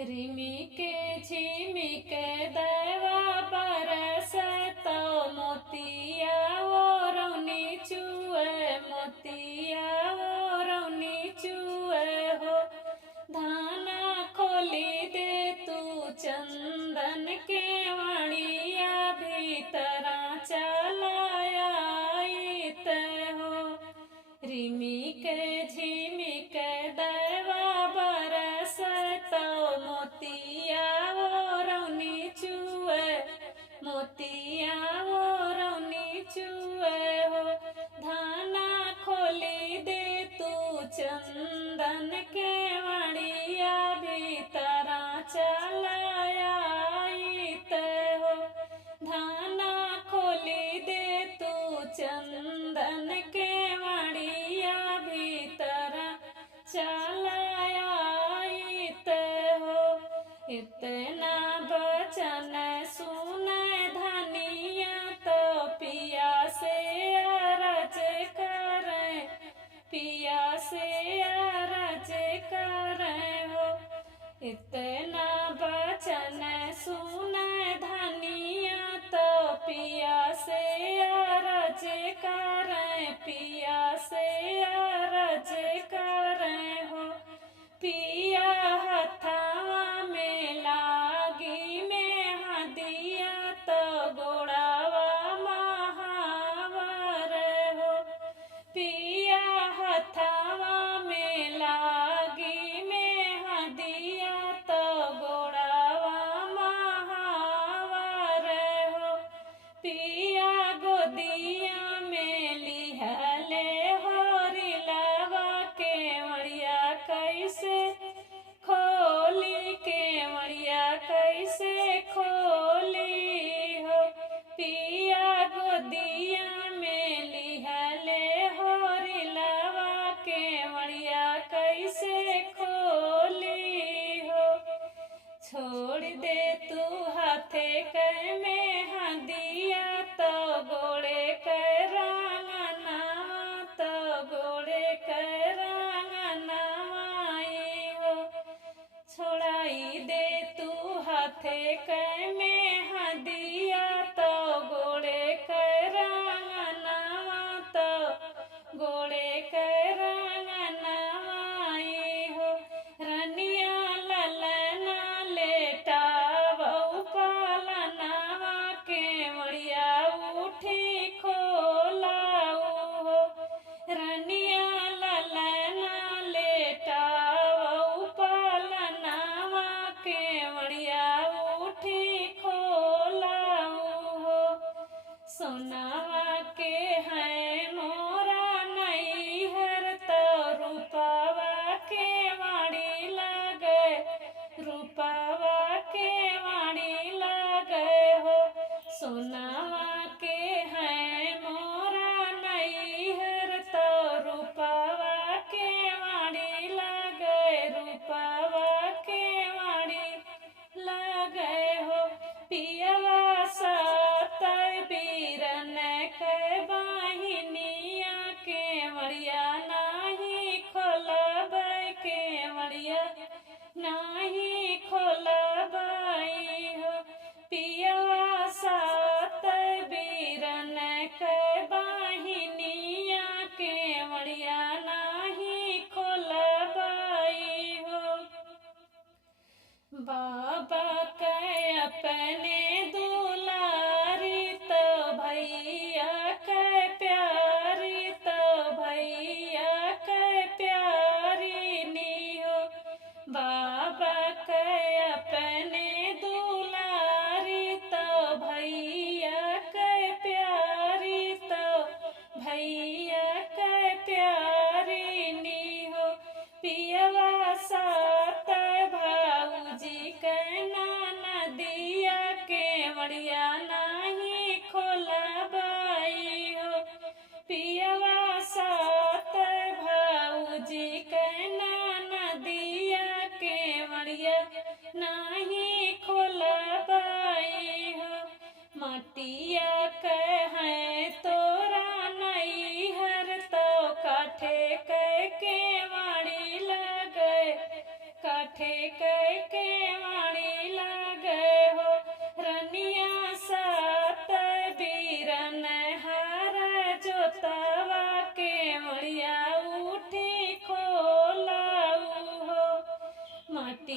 रिमी के झिमी के देवा बरस तो मोतिया वो रौनी चुए मोतिया वो रौनी चुए हो। धाना खोली दे तू चंदन के वाणिया भीतरा चलाया हो। रिमी के झिमी के देवा बरस तो मोतिया वो रौनी चुए मोतिया वो रौनी चुए हो। धाना खोली दे तू चंदन के वाणिया भीतरा चलाया हो। धाना खोली दे तू चंदन के वाणिया भीतरा चलाया हो। इतना बचन सुन धनिया तो पिया से अरज करे पिया से अरज करे हो। इतना बचन सुन धनिया तो पिया से अरज करे पिया से अरज करे हो। पिया हथवा में लागी में हदिया तो गोड़ावा महावर हो। पिया हथवा में लागी में हदिया तो गोड़ावा महावर हो। पिया गोदिया में लिहले होरी लवा के मड़िया कैसे खोली के मड़िया कैसे खोली हो। पिया गोदिया में लिहले होरी लवा के मड़िया कैसे खोली हो। छोड़ दे तू हाथे कै में हदिया तो गोड़े कै रंगना तो गोड़े कै रंगना हो। छोड़ाई दे तू हाथे कै में हदिया तो गोड़े कै रंगना तो गोड़े कै रंगना हो। रनिया ललना लेटा बहु पालनावा के मड़िया उठी खोलाऊ हो। रनिया ललना लेटा बहु पालनावा के मड़िया उठी खोलाऊ हो। सोनावा के है मोरा नैहर तो रूपावा के वाणी लगे रूपावा के वाणी लगे हो। सोनावा के है मोरा नैहर तो रूपावा के वाणी लगे रूपावा के वाणी लगे हो। पियवा सात बीरन के बाहिनिया के मड़िया नाही खोलब के मड़िया नाही खोलबाई हो। पियवा सात बीरन के बाहिनिया के मड़िया नाही खोलबाई हो। बाबा के अपने दुलारी तो भैया के प्यारी तो भैया के प्यारी नी हो। बाबा के अपने दुलारी तो भैया के प्यारी तो भैया के प्यारी नी हो। पियवा सात भाऊजी के नदिया के मड़िया नाही खोलबाई हो। पियवा सात भाऊजी के नदिया के मड़िया नाही खोलबाई हो। मटिया के है तोरा नैहर तो काठे के वाड़ी लगे काठे के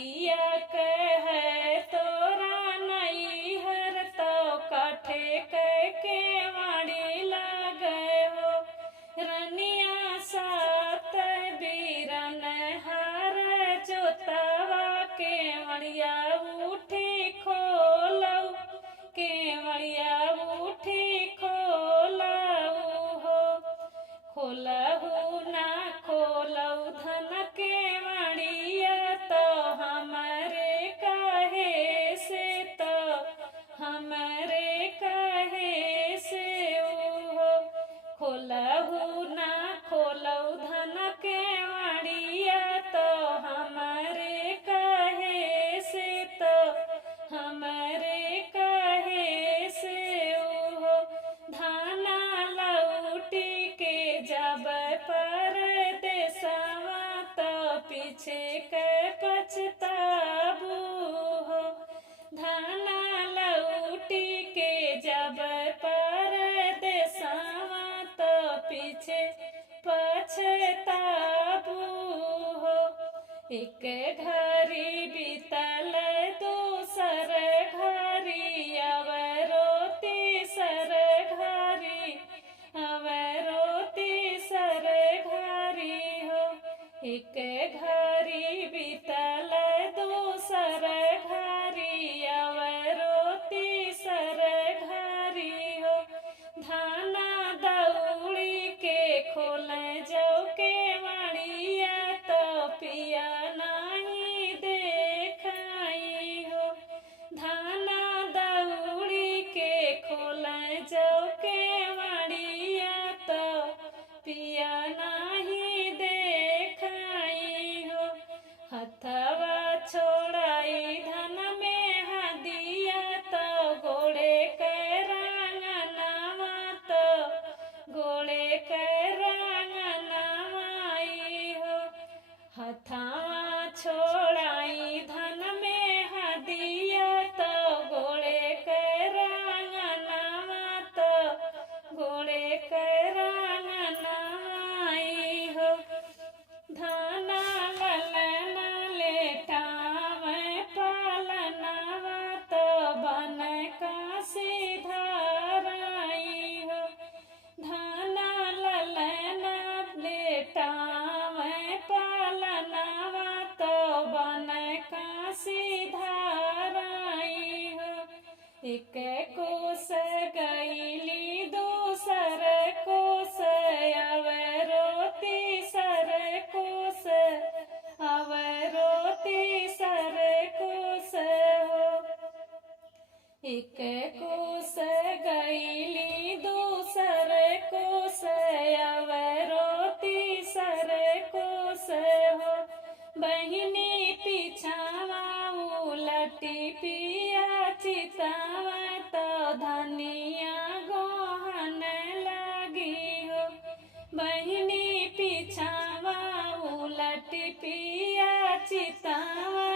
पिया कहे तोरा नहीं हर तो काठे कह के वाड़ी लगे हो रनिया सात बीरन हार जोतवा के वड़िया उठी खोलौ के वड़िया उठी खोलऊ हो खोलहू ना खोलऊ धन के वड़िया तो हमरे कहे से तो हमरे कहे से हो खोलहू ना खोलऊ धन के वड़िया तो हमरे कहे से तो हमरे कहे से हो धाना लौटी के जब पर देसवा तो पीछे के पछताबू हो धाना लौटी के जब पर देसवा तो पीछे पछताबू हो एक घड़ी बीतल दूसर घड़ी अवरो तीसर घड़ी अवरो तीसर घड़ी हो एक घड़ी बीतल दूसर घड़ी अवरो तीसर घड़ी हो धाना दौड़ी के खोल जाओ के वड़िया तो पिया नहीं देखाई हो धाना दौड़ी के खोल जाओ के वड़िया तो पिया नहीं देखाई हो हथवा छोड़ाई धन में हदिया तो गोड़े के रंगनवा तो गोड़े के रंगनवाई हो हथवा छोड़ाई धन में हदिया तो गोड़े के रंगनवा तो गोड़े के रंगनवाई हो धाना ललना लेटावे पालनवा तो बन का सिधाराई हो धाना ललना लेटावे पालनवा तो बन का सिधाराई हो एक कोस गईली दूसर कोस अवरो तीसर कोस अवरो तीसर कोस हो एक कोस गईली दूसर कोस अवरो तीसर कोस हो बहिनी पिछावा उलटी पिया चितावा तो धनिया गोहन लगी हो बहिनी पिछावा उलटी पिया चितावा